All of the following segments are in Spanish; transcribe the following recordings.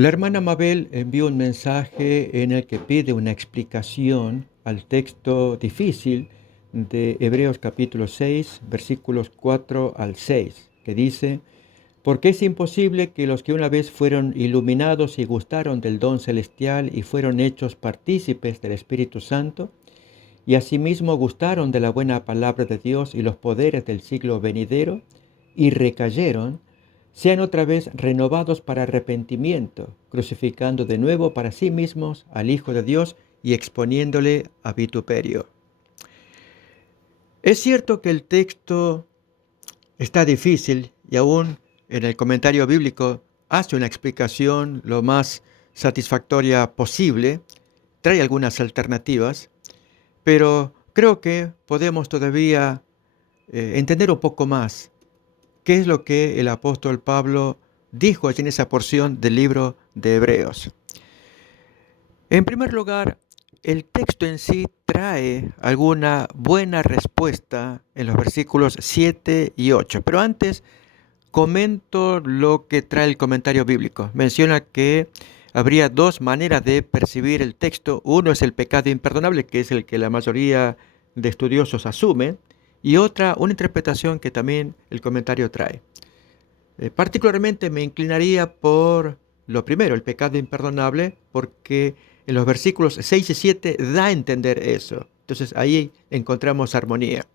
La hermana Mabel envió un mensaje en el que pide una explicación al texto difícil de Hebreos capítulo 6, versículos 4 al 6, que dice: porque es imposible que los que una vez fueron iluminados y gustaron del don celestial y fueron hechos partícipes del Espíritu Santo, y asimismo gustaron de la buena palabra de Dios y los poderes del siglo venidero, y recayeron, sean otra vez renovados para arrepentimiento, crucificando de nuevo para sí mismos al Hijo de Dios y exponiéndole a vituperio. Es cierto que el texto está difícil y aún en el comentario bíblico hace una explicación lo más satisfactoria posible, trae algunas alternativas, pero creo que podemos todavía entender un poco más qué es lo que el apóstol Pablo dijo allí en esa porción del libro de Hebreos. En primer lugar, el texto en sí trae alguna buena respuesta en los versículos 7 y 8, pero antes comento lo que trae el comentario bíblico. Menciona que habría dos maneras de percibir el texto. Uno es el pecado imperdonable, que es el que la mayoría de estudiosos asume, y otra, una interpretación que también el comentario trae. Particularmente me inclinaría por lo primero, el pecado imperdonable, porque en los versículos 6 y 7 da a entender eso. Entonces ahí encontramos armonía.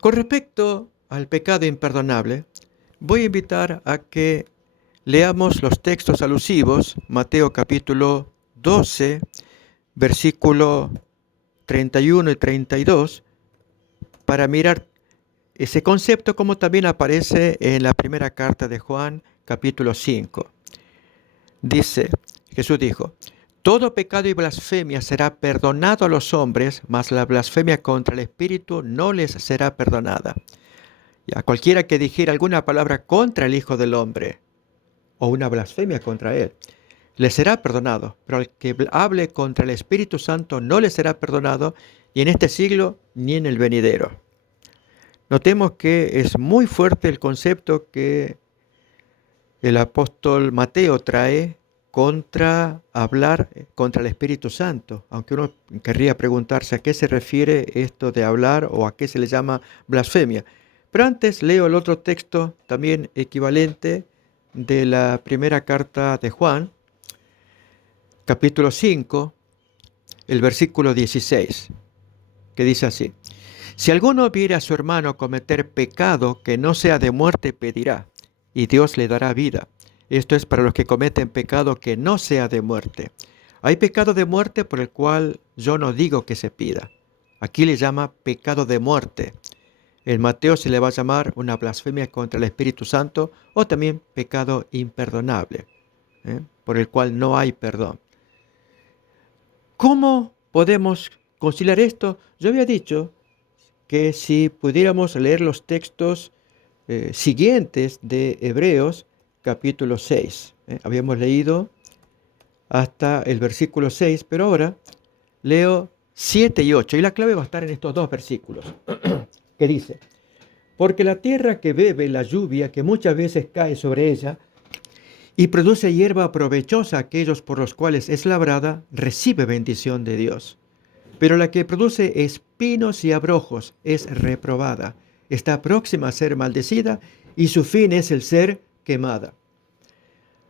Con respecto al pecado imperdonable, voy a invitar a que leamos los textos alusivos, Mateo capítulo 12, versículo 31 y 32, para mirar ese concepto como también aparece en la primera carta de Juan, capítulo 5. Dice, Jesús dijo: todo pecado y blasfemia será perdonado a los hombres, mas la blasfemia contra el Espíritu no les será perdonada. Y a cualquiera que dijera alguna palabra contra el Hijo del Hombre, o una blasfemia contra él, le será perdonado, pero al que hable contra el Espíritu Santo no le será perdonado, ni en este siglo ni en el venidero. Notemos que es muy fuerte el concepto que el apóstol Mateo trae contra hablar contra el Espíritu Santo, aunque uno querría preguntarse a qué se refiere esto de hablar o a qué se le llama blasfemia. Pero antes leo el otro texto también equivalente de la primera carta de Juan, capítulo 5, el versículo 16, que dice así: si alguno viere a su hermano cometer pecado que no sea de muerte, pedirá, y Dios le dará vida. Esto es para los que cometen pecado que no sea de muerte. Hay pecado de muerte por el cual yo no digo que se pida. Aquí le llama pecado de muerte. En Mateo se le va a llamar una blasfemia contra el Espíritu Santo o también pecado imperdonable, por el cual no hay perdón. ¿Cómo podemos conciliar esto? Yo había dicho que si pudiéramos leer los textos siguientes de Hebreos capítulo 6. Habíamos leído hasta el versículo 6, pero ahora leo 7 y 8. Y la clave va a estar en estos dos versículos, que dice: porque la tierra que bebe la lluvia que muchas veces cae sobre ella y produce hierba provechosa a aquellos por los cuales es labrada, recibe bendición de Dios. Pero la que produce espinos y abrojos es reprobada, está próxima a ser maldecida y su fin es el ser quemada.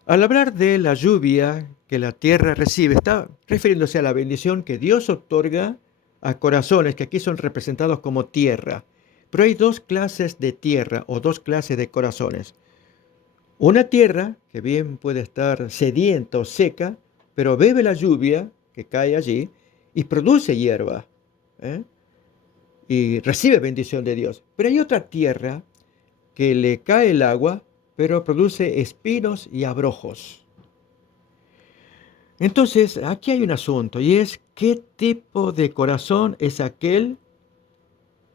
Al hablar de la lluvia que la tierra recibe, está refiriéndose a la bendición que Dios otorga a corazones que aquí son representados como tierra. Pero hay dos clases de tierra o dos clases de corazones. Una tierra que bien puede estar sedienta o seca, pero bebe la lluvia que cae allí y produce hierba, y recibe bendición de Dios. Pero hay otra tierra que le cae el agua, pero produce espinos y abrojos. Entonces, aquí hay un asunto, y es qué tipo de corazón es aquel,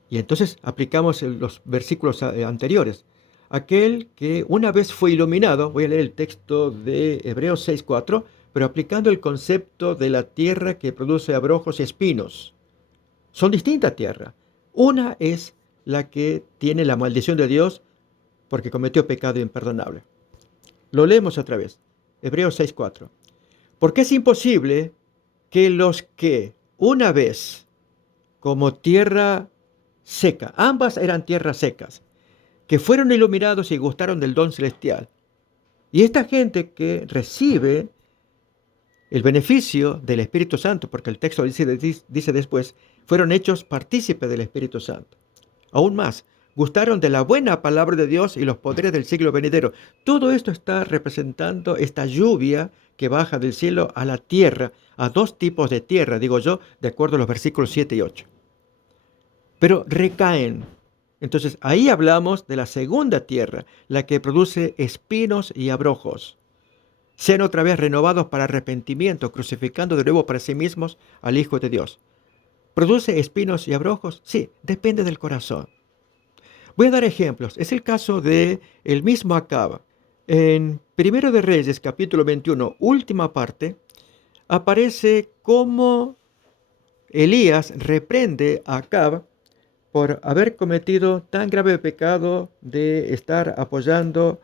y entonces aplicamos los versículos anteriores. Aquel que una vez fue iluminado, voy a leer el texto de Hebreos 6:4, pero aplicando el concepto de la tierra que produce abrojos y espinos. Son distintas tierras. Una es la que tiene la maldición de Dios porque cometió pecado imperdonable. Lo leemos otra vez. Hebreos 6:4. Porque es imposible que los que una vez como tierra seca, ambas eran tierras secas, que fueron iluminados y gustaron del don celestial. Y esta gente que recibe el beneficio del Espíritu Santo, porque el texto dice después, fueron hechos partícipes del Espíritu Santo. Aún más, gustaron de la buena palabra de Dios y los poderes del siglo venidero. Todo esto está representando esta lluvia que baja del cielo a la tierra, a dos tipos de tierra, digo yo, de acuerdo a los versículos 7 y 8. Pero recaen. Entonces ahí hablamos de la segunda tierra, la que produce espinos y abrojos. Sean otra vez renovados para arrepentimiento, crucificando de nuevo para sí mismos al Hijo de Dios. ¿Produce espinos y abrojos? Sí, depende del corazón. Voy a dar ejemplos. Es el caso de el mismo Acab. En Primero de Reyes, capítulo 21, última parte, aparece cómo Elías reprende a Acab por haber cometido tan grave pecado de estar apoyando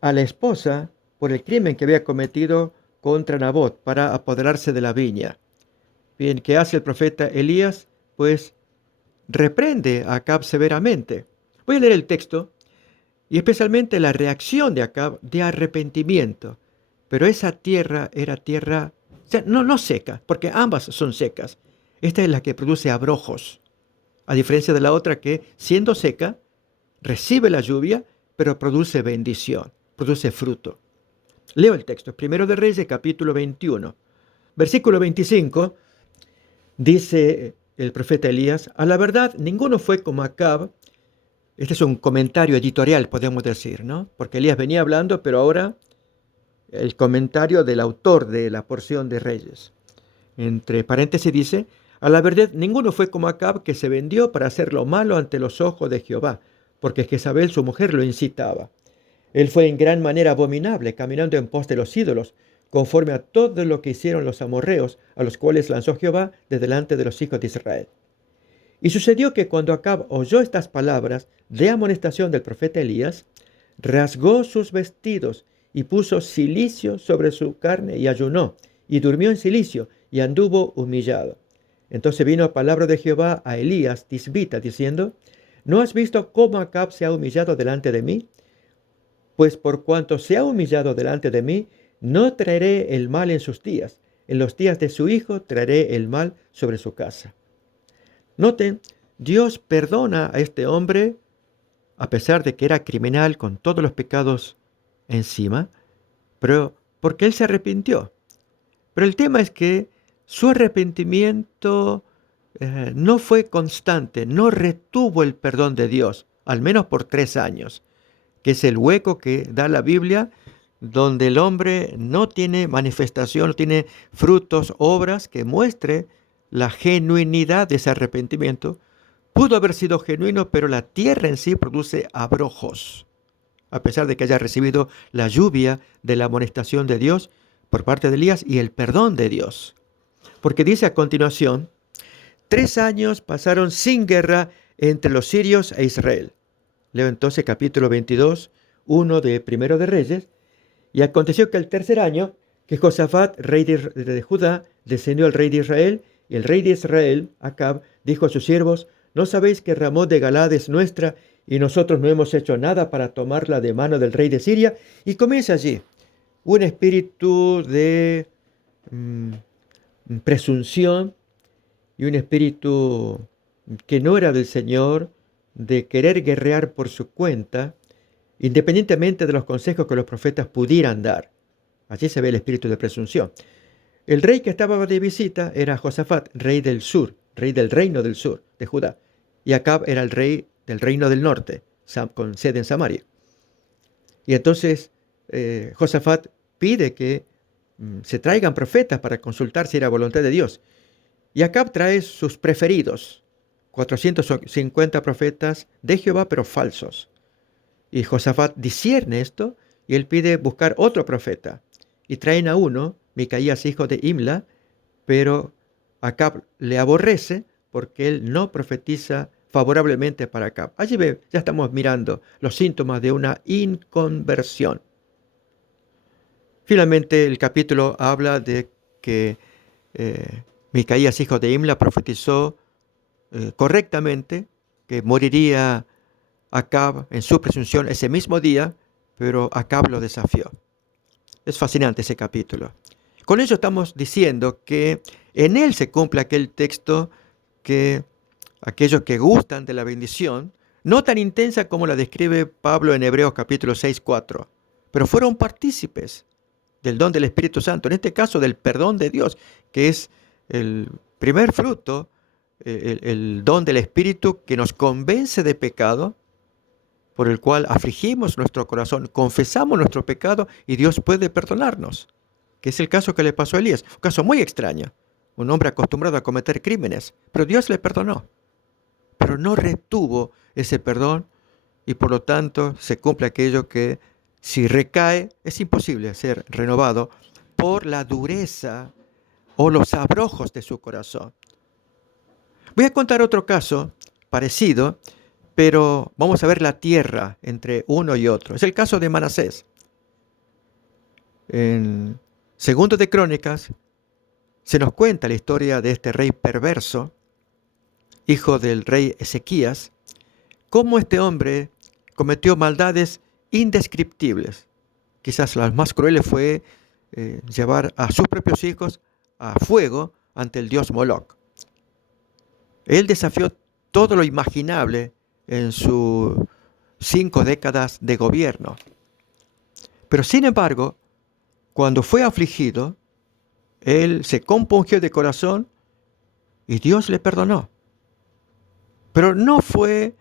a la esposa por el crimen que había cometido contra Nabot para apoderarse de la viña. Bien, ¿qué hace el profeta Elías? Pues reprende a Acab severamente. Voy a leer el texto y especialmente la reacción de Acab de arrepentimiento. Pero esa tierra era tierra, o sea, no seca, porque ambas son secas. Esta es la que produce abrojos, a diferencia de la otra que, siendo seca, recibe la lluvia, pero produce bendición, produce fruto. Leo el texto, Primero de Reyes, capítulo 21, versículo 25, dice el profeta Elías, a la verdad, ninguno fue como Acab. Este es un comentario editorial, podemos decir, ¿no? Porque Elías venía hablando, pero ahora el comentario del autor de la porción de Reyes. Entre paréntesis dice, a la verdad, ninguno fue como Acab, que se vendió para hacer lo malo ante los ojos de Jehová, porque Jezabel, su mujer, lo incitaba. Él fue en gran manera abominable, caminando en pos de los ídolos, conforme a todo lo que hicieron los amorreos, a los cuales lanzó Jehová de delante de los hijos de Israel. Y sucedió que cuando Acab oyó estas palabras de amonestación del profeta Elías, rasgó sus vestidos y puso cilicio sobre su carne y ayunó, y durmió en cilicio y anduvo humillado. Entonces vino palabra de Jehová a Elías tisbita, diciendo, ¿no has visto cómo Acab se ha humillado delante de mí? Pues por cuanto se ha humillado delante de mí, no traeré el mal en sus días. En los días de su hijo traeré el mal sobre su casa. Noten, Dios perdona a este hombre, a pesar de que era criminal con todos los pecados encima, pero porque él se arrepintió. Pero el tema es que su arrepentimiento no fue constante, no retuvo el perdón de Dios, al menos por 3 años, que es el hueco que da la Biblia, donde el hombre no tiene manifestación, no tiene frutos, obras que muestre la genuinidad de ese arrepentimiento. Pudo haber sido genuino, pero la tierra en sí produce abrojos, a pesar de que haya recibido la lluvia de la amonestación de Dios por parte de Elías y el perdón de Dios. Porque dice a continuación, 3 años pasaron sin guerra entre los sirios e Israel. Leo entonces capítulo 22, 1 de Primero de Reyes. Y aconteció que el tercer año, que Josafat, rey de Judá, descendió al rey de Israel, y el rey de Israel, Acab, dijo a sus siervos, ¿no sabéis que Ramot de Galaad es nuestra, y nosotros no hemos hecho nada para tomarla de mano del rey de Siria? Y comienza allí un espíritu de presunción y un espíritu que no era del Señor, de querer guerrear por su cuenta, independientemente de los consejos que los profetas pudieran dar. Allí se ve el espíritu de presunción. El rey que estaba de visita era Josafat, rey del sur, rey del reino del sur, de Judá. Y Acab era el rey del reino del norte, con sede en Samaria. Y entonces Josafat pide que se traigan profetas para consultar si era voluntad de Dios. Y Acab trae sus preferidos, 450 profetas de Jehová, pero falsos. Y Josafat discierne esto y él pide buscar otro profeta. Y traen a uno, Micaías, hijo de Imla, pero Acab le aborrece porque él no profetiza favorablemente para Acab. Allí ya estamos mirando los síntomas de una inconversión. Finalmente, el capítulo habla de que Micaías, hijo de Imla, profetizó correctamente que moriría Acab en su presunción ese mismo día, pero Acab lo desafió. Es fascinante ese capítulo. Con ello estamos diciendo que en él se cumple aquel texto que aquellos que gustan de la bendición, no tan intensa como la describe Pablo en Hebreos capítulo 6:4, pero fueron partícipes del don del Espíritu Santo, en este caso del perdón de Dios, que es el primer fruto, el don del Espíritu que nos convence de pecado, por el cual afligimos nuestro corazón, confesamos nuestro pecado y Dios puede perdonarnos, que es el caso que le pasó a Elías, un caso muy extraño, un hombre acostumbrado a cometer crímenes, pero Dios le perdonó, pero no retuvo ese perdón y por lo tanto se cumple aquello que si recae es imposible ser renovado por la dureza o los abrojos de su corazón. Voy a contar otro caso parecido, pero vamos a ver la tierra entre uno y otro. Es el caso de Manasés. En Segundo de Crónicas se nos cuenta la historia de este rey perverso, hijo del rey Ezequías, cómo este hombre cometió maldades indescriptibles. Quizás las más crueles fue llevar a sus propios hijos a fuego ante el dios Moloc. Él desafió todo lo imaginable en sus 5 décadas de gobierno. Pero sin embargo, cuando fue afligido, él se compungió de corazón y Dios le perdonó. Pero no fue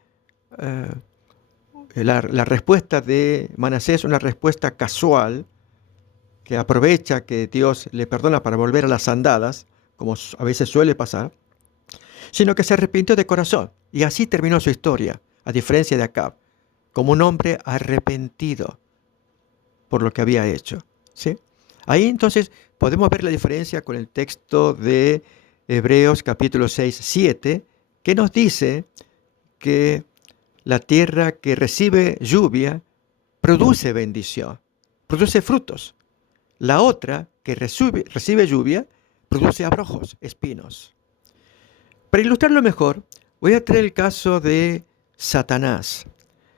la respuesta de Manasés una respuesta casual, que aprovecha que Dios le perdona para volver a las andadas, como a veces suele pasar, sino que se arrepintió de corazón. Y así terminó su historia, a diferencia de Acab, como un hombre arrepentido por lo que había hecho. ¿Sí? Ahí entonces podemos ver la diferencia con el texto de Hebreos capítulo 6:7, que nos dice que la tierra que recibe lluvia produce bendición, produce frutos. La otra, que recibe lluvia, produce abrojos, espinos. Para ilustrarlo mejor, voy a traer el caso de Satanás.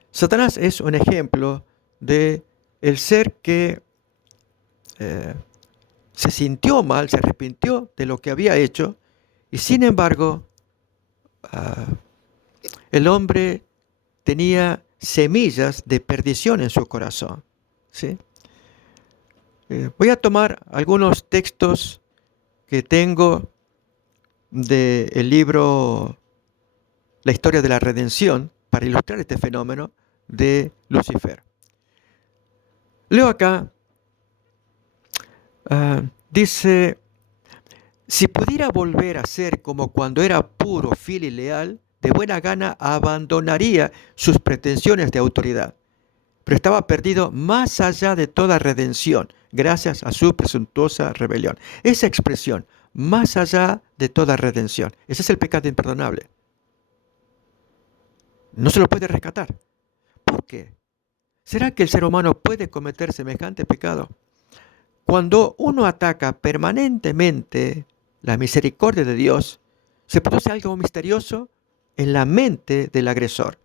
Satanás es un ejemplo de el ser que se sintió mal, se arrepintió de lo que había hecho, y sin embargo, el hombre tenía semillas de perdición en su corazón. ¿Sí? Voy a tomar algunos textos que tengo del libro La historia de la redención para ilustrar este fenómeno de Lucifer. Leo acá, dice, si pudiera volver a ser como cuando era puro, fiel y leal, de buena gana abandonaría sus pretensiones de autoridad, pero estaba perdido más allá de toda redención, gracias a su presuntuosa rebelión. Esa expresión, más allá de toda redención, ese es el pecado imperdonable. No se lo puede rescatar. ¿Por qué? ¿Será que el ser humano puede cometer semejante pecado? Cuando uno ataca permanentemente la misericordia de Dios, se produce algo misterioso en la mente del agresor,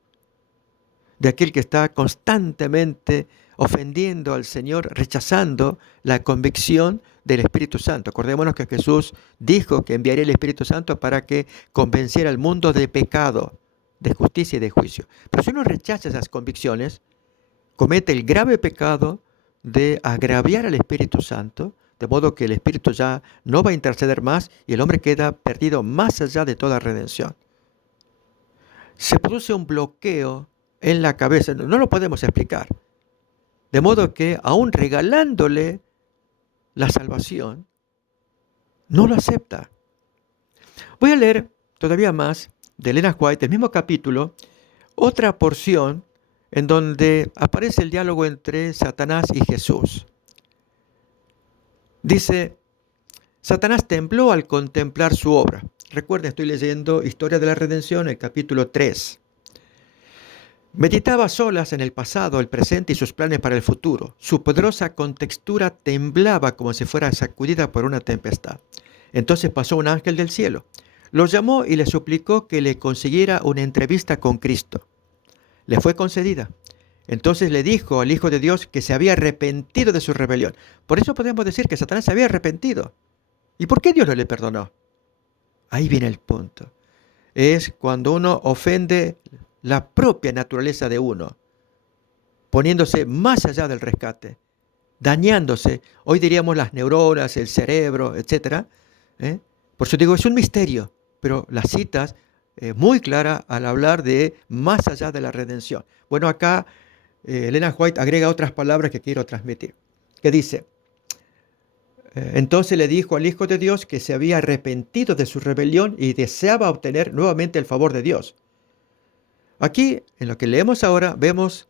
de aquel que está constantemente ofendiendo al Señor, rechazando la convicción del Espíritu Santo. Acordémonos que Jesús dijo que enviaría el Espíritu Santo para que convenciera al mundo de pecado, de justicia y de juicio. Pero si uno rechaza esas convicciones, comete el grave pecado de agraviar al Espíritu Santo, de modo que el Espíritu ya no va a interceder más y el hombre queda perdido más allá de toda redención. Se produce un bloqueo en la cabeza, no lo podemos explicar. De modo que, aún regalándole la salvación, no lo acepta. Voy a leer todavía más de Elena White, el mismo capítulo, otra porción en donde aparece el diálogo entre Satanás y Jesús. Dice, Satanás tembló al contemplar su obra. Recuerden, estoy leyendo Historia de la Redención, el capítulo 3. Meditaba a solas en el pasado, el presente y sus planes para el futuro. Su poderosa contextura temblaba como si fuera sacudida por una tempestad. Entonces pasó un ángel del cielo. Lo llamó y le suplicó que le consiguiera una entrevista con Cristo. Le fue concedida. Entonces le dijo al Hijo de Dios que se había arrepentido de su rebelión. Por eso podemos decir que Satanás se había arrepentido. ¿Y por qué Dios no le perdonó? Ahí viene el punto. Es cuando uno ofende la propia naturaleza de uno, poniéndose más allá del rescate, dañándose, hoy diríamos las neuronas, el cerebro, etcétera. ¿eh? Por eso digo, es un misterio, pero las citas muy clara al hablar de más allá de la redención. Bueno, acá Elena White agrega otras palabras que quiero transmitir, que dice, entonces le dijo al Hijo de Dios que se había arrepentido de su rebelión y deseaba obtener nuevamente el favor de Dios. Aquí, en lo que leemos ahora, vemos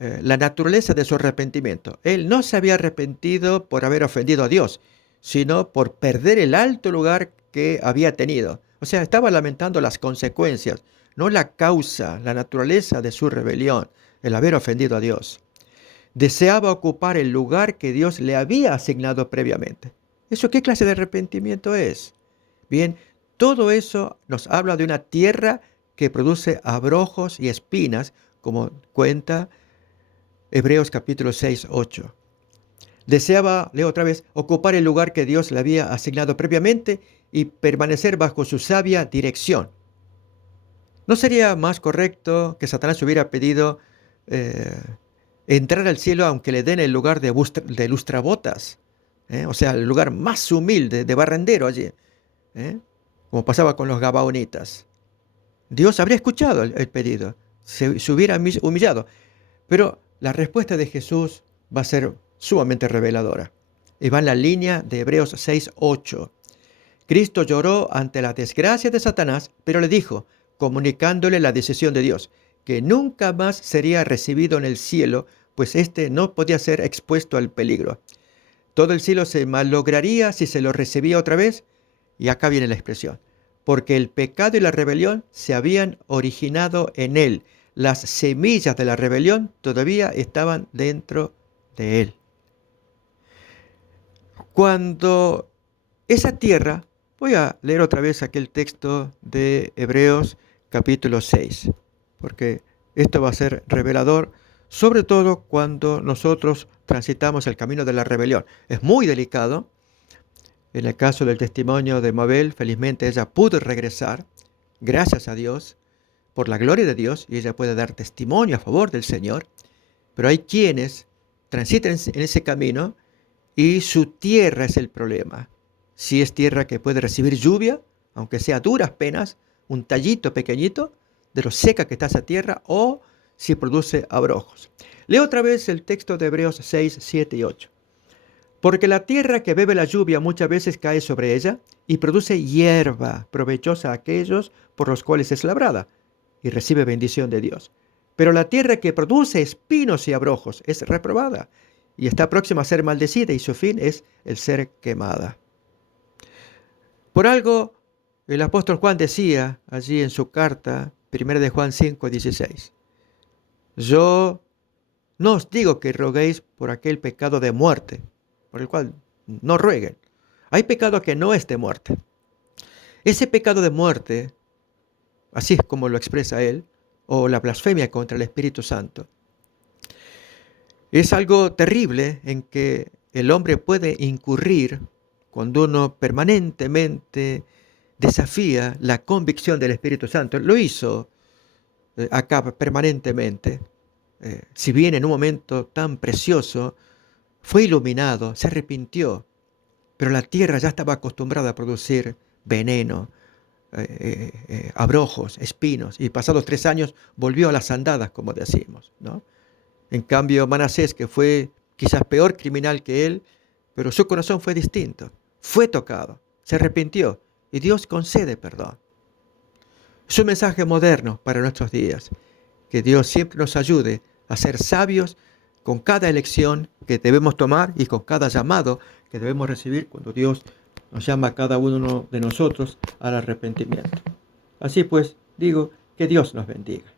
la naturaleza de su arrepentimiento. Él no se había arrepentido por haber ofendido a Dios, sino por perder el alto lugar que había tenido. O sea, estaba lamentando las consecuencias, no la causa, la naturaleza de su rebelión, el haber ofendido a Dios. Deseaba ocupar el lugar que Dios le había asignado previamente. ¿Eso qué clase de arrepentimiento es? Bien, todo eso nos habla de una tierra que produce abrojos y espinas, como cuenta Hebreos capítulo 6, 8. Deseaba, leo otra vez, ocupar el lugar que Dios le había asignado previamente y permanecer bajo su sabia dirección. ¿No sería más correcto que Satanás hubiera pedido entrar al cielo aunque le den el lugar de lustrabotas? O sea, el lugar más humilde, de barrendero allí, como pasaba con los gabaonitas. Dios habría escuchado el pedido, se hubiera humillado. Pero la respuesta de Jesús va a ser sumamente reveladora. Y va en la línea de Hebreos 6, 8. Cristo lloró ante la desgracia de Satanás, pero le dijo, comunicándole la decisión de Dios, que nunca más sería recibido en el cielo, pues éste no podía ser expuesto al peligro. Todo el cielo se malograría si se lo recibía otra vez, y acá viene la expresión, porque el pecado y la rebelión se habían originado en él. Las semillas de la rebelión todavía estaban dentro de él. Cuando esa tierra, voy a leer otra vez aquel texto de Hebreos capítulo 6, porque esto va a ser revelador, sobre todo cuando nosotros transitamos el camino de la rebelión. Es muy delicado. En el caso del testimonio de Mabel, felizmente ella pudo regresar, gracias a Dios, por la gloria de Dios, y ella puede dar testimonio a favor del Señor, pero hay quienes transitan en ese camino y su tierra es el problema. Si es tierra que puede recibir lluvia, aunque sea a duras penas, un tallito pequeñito de lo seca que está esa tierra, o si produce abrojos. Leo otra vez el texto de Hebreos 6, 7 y 8. Porque la tierra que bebe la lluvia muchas veces cae sobre ella y produce hierba provechosa a aquellos por los cuales es labrada y recibe bendición de Dios. Pero la tierra que produce espinos y abrojos es reprobada y está próxima a ser maldecida y su fin es el ser quemada. Por algo, el apóstol Juan decía allí en su carta, 1 de Juan 5, 16, yo no os digo que roguéis por aquel pecado de muerte, por el cual no rueguen. Hay pecado que no es de muerte. Ese pecado de muerte, así es como lo expresa él, o la blasfemia contra el Espíritu Santo, es algo terrible en que el hombre puede incurrir cuando uno permanentemente desafía la convicción del Espíritu Santo. Lo hizo acá permanentemente. Si bien en un momento tan precioso fue iluminado, se arrepintió, pero la tierra ya estaba acostumbrada a producir veneno, abrojos, espinos, y pasados 3 años volvió a las andadas, como decimos, ¿no? En cambio, Manasés, que fue quizás peor criminal que él, pero su corazón fue distinto, fue tocado, se arrepintió, y Dios concede perdón. Es un mensaje moderno para nuestros días, que Dios siempre nos ayude a ser sabios con cada elección que debemos tomar y con cada llamado que debemos recibir cuando Dios nos llama a cada uno de nosotros al arrepentimiento. Así pues, digo, que Dios nos bendiga.